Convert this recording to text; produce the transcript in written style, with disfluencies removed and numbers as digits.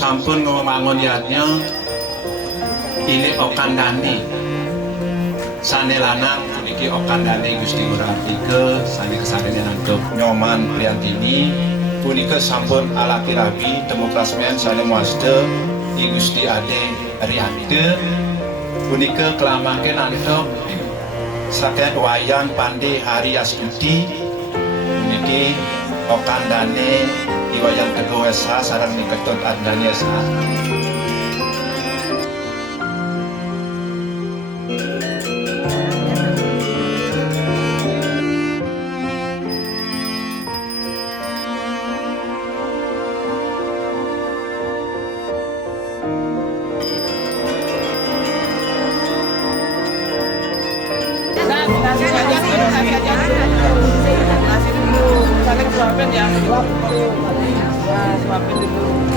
sampun ngomong yatnya ini okandani sane lanang puniki okandani Gusti Ngurah 3 sane kesane nangkep nyoman Priantini punika sampun alaki rabi temu klasmen sane muaste di Gusti Ade Riante punika kelamake nangkep saking wayang Pandhe Hari Astuti puniki okandane di wayang Teguh Esa sareng niketut Andani Esa. Kasih dulu, saling suapin ya. Nah, suapin dulu.